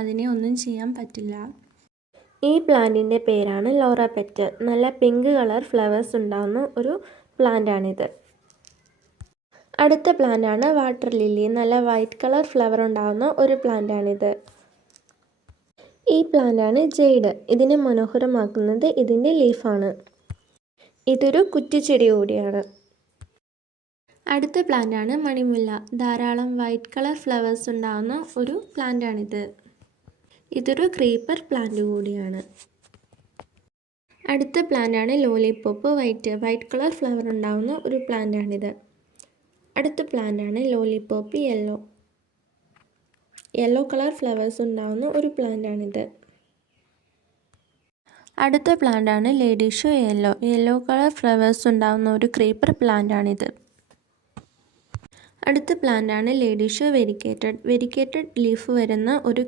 അതിനെ ഒന്നും ചെയ്യാൻ പറ്റില്ല. ഈ പ്ലാന്റിൻ്റെ പേരാണ് ലോറപെറ്റൽ. നല്ല പിങ്ക് കളർ ഫ്ലവേഴ്സ് ഉണ്ടാകുന്ന ഒരു പ്ലാന്റാണിത്. അടുത്ത പ്ലാന്റാണ് വാട്ടർ ലില്ലി. നല്ല വൈറ്റ് കളർ ഫ്ലവർ ഉണ്ടാകുന്ന ഒരു പ്ലാന്റാണിത്. ഈ പ്ലാന്റാണ് ജെയ്ഡ്. ഇതിനെ മനോഹരമാക്കുന്നത് ഇതിൻ്റെ ലീഫാണ്. ഇതൊരു കുറ്റിച്ചെടി കൂടിയാണ്. അടുത്ത പ്ലാന്റാണ് മണിമുല്ല. ധാരാളം വൈറ്റ് കളർ ഫ്ലവേഴ്സ് ഉണ്ടാകുന്ന ഒരു പ്ലാന്റാണിത്. ഇതൊരു ക്രീപ്പർ പ്ലാന്റ് കൂടിയാണ്. അടുത്ത പ്ലാന്റാണ് ലോലിപോപ്പ്. വൈറ്റ് കളർ ഫ്ലവർ ഉണ്ടാകുന്ന ഒരു പ്ലാന്റാണിത്. അടുത്ത പ്ലാന്റാണ് ലോലിപോപ്പ് യെല്ലോ കളർ ഫ്ലവേഴ്സ് ഉണ്ടാകുന്ന ഒരു പ്ലാന്റാണിത്. അടുത്ത പ്ലാന്റാണ് ലേഡീഷോ യെല്ലോ കളർ ഫ്ലവേഴ്സ് ഉണ്ടാകുന്ന ഒരു ക്രീപ്പർ പ്ലാന്റാണിത്. അടുത്ത പ്ലാന്റാണ് ലേഡീഷോ വെരിക്കേറ്റഡ് ലീഫ് വരുന്ന ഒരു